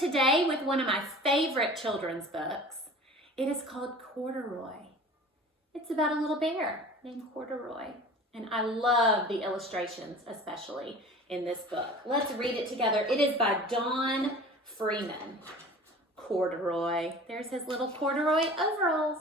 today with one of my favorite children's books. It is called Corduroy. It's about a little bear named Corduroy. And I love the illustrations, especially in this book. Let's read it together. It is by Don Freeman. Corduroy. There's his little corduroy overalls.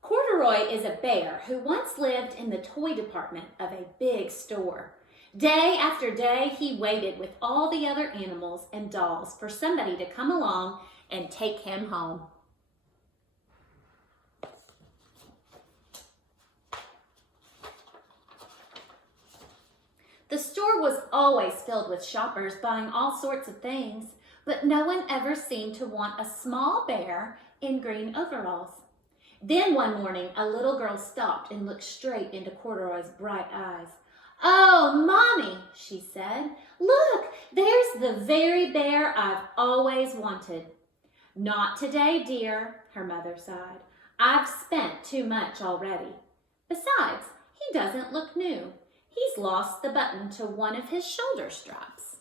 Corduroy is a bear who once lived in the toy department of a big store. Day after day, he waited with all the other animals and dolls for somebody to come along and take him home. The store was always filled with shoppers buying all sorts of things, but no one ever seemed to want a small bear in green overalls. Then one morning, a little girl stopped and looked straight into Corduroy's bright eyes. "Oh, Mommy," she said, "look, there's the very bear I've always wanted." "Not today, dear," her mother sighed. "I've spent too much already. Besides, he doesn't look new. He's lost the button to one of his shoulder straps."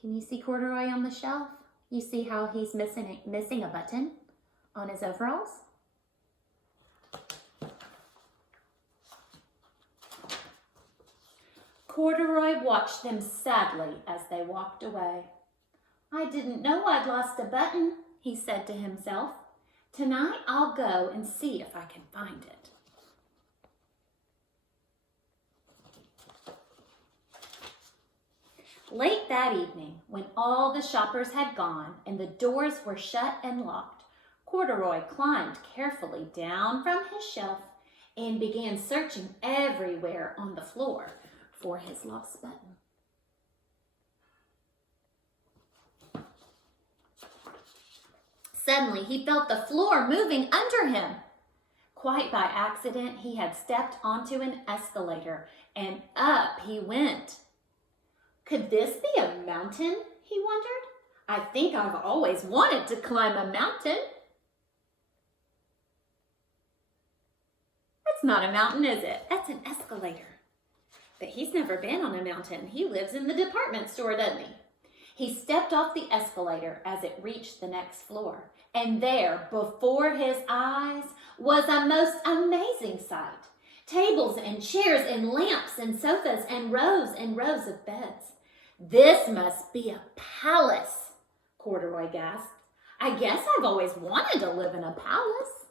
Can you see Corduroy on the shelf? You see how he's missing a button on his overalls? Corduroy watched them sadly as they walked away. "I didn't know I'd lost a button," he said to himself. "Tonight I'll go and see if I can find it." Late that evening, when all the shoppers had gone and the doors were shut and locked, Corduroy climbed carefully down from his shelf and began searching everywhere on the floor for his lost button. Suddenly, he felt the floor moving under him. Quite by accident, he had stepped onto an escalator, and up he went. Could this be a mountain? He wondered. I think I've always wanted to climb a mountain. That's not a mountain, is it? That's an escalator. But he's never been on a mountain. He lives in the department store, doesn't he? He stepped off the escalator as it reached the next floor. And there, before his eyes, was a most amazing sight. Tables and chairs and lamps and sofas and rows of beds. "This must be a palace," Corduroy gasped. "I guess I've always wanted to live in a palace."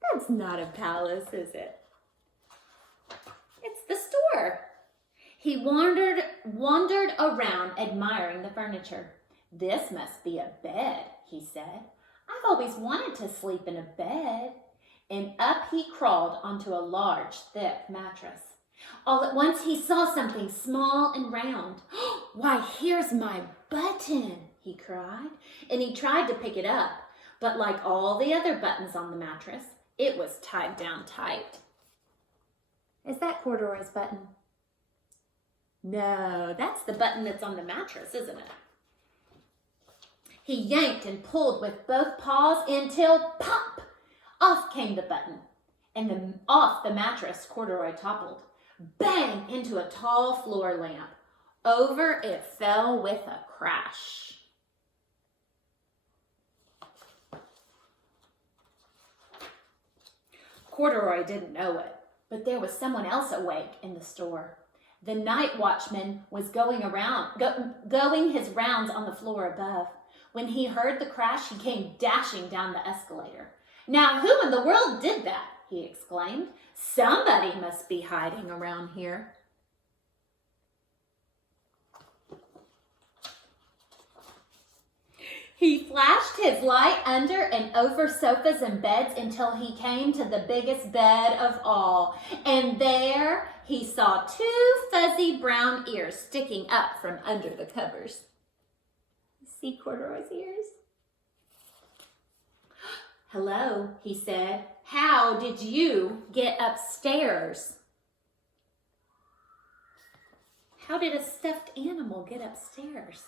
That's not a palace, is it? It's the store. He wandered around admiring the furniture. "This must be a bed," he said. "I've always wanted to sleep in a bed." And up he crawled onto a large, thick mattress. All at once he saw something small and round. "Why, here's my button," he cried, and he tried to pick it up, but like all the other buttons on the mattress, it was tied down tight. Is that Corduroy's button? No, that's the button that's on the mattress, isn't it? He yanked and pulled with both paws until, pop, off came the button, and off the mattress Corduroy toppled. Bang into a tall floor lamp. Over it fell with a crash. Corduroy didn't know it, but there was someone else awake in the store. The night watchman was going his rounds on the floor above. When he heard the crash, he came dashing down the escalator. "Now, who in the world did that?" he exclaimed. "Somebody must be hiding around here." He flashed his light under and over sofas and beds until he came to the biggest bed of all. And there he saw two fuzzy brown ears sticking up from under the covers. See Corduroy's ears? "Hello," he said. "How did you get upstairs?" How did a stuffed animal get upstairs?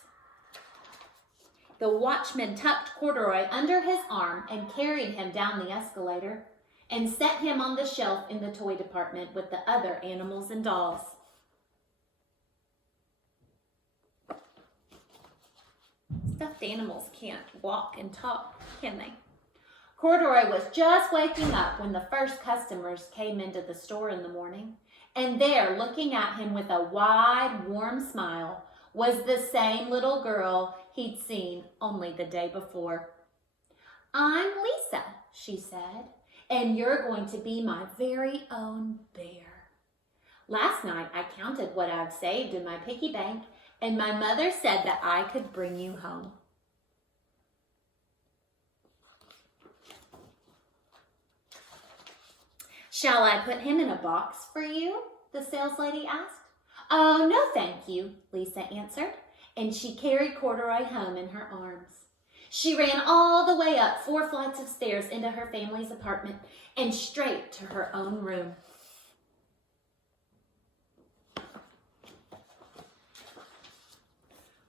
The watchman tucked Corduroy under his arm and carried him down the escalator and set him on the shelf in the toy department with the other animals and dolls. Stuffed animals can't walk and talk, can they? Corduroy was just waking up when the first customers came into the store in the morning, and there, looking at him with a wide, warm smile, was the same little girl he'd seen only the day before. "I'm Lisa," she said, "and you're going to be my very own bear. Last night I counted what I've saved in my piggy bank, and my mother said that I could bring you home." "Shall I put him in a box for you?" the saleslady asked. "Oh, no, thank you," Lisa answered, and she carried Corduroy home in her arms. She ran all the way up 4 flights of stairs into her family's apartment and straight to her own room.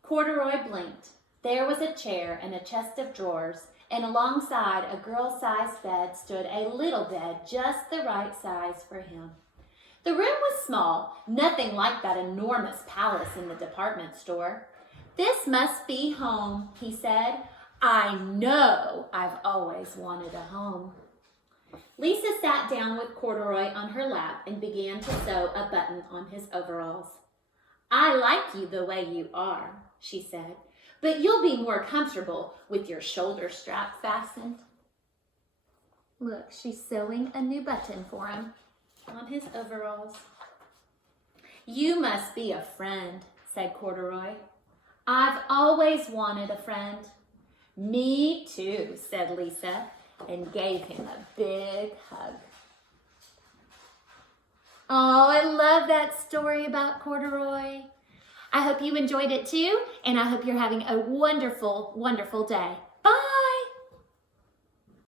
Corduroy blinked. There was a chair and a chest of drawers, and alongside a girl-sized bed stood a little bed just the right size for him. The room was small, nothing like that enormous palace in the department store. "This must be home," he said. "I know I've always wanted a home." Lisa sat down with Corduroy on her lap and began to sew a button on his overalls. "I like you the way you are," she said, "but you'll be more comfortable with your shoulder strap fastened." Look, she's sewing a new button for him on his overalls. "You must be a friend," said Corduroy. "I've always wanted a friend." "Me too," said Lisa, and gave him a big hug. Oh, I love that story about Corduroy. I hope you enjoyed it too, and I hope you're having a wonderful, wonderful day.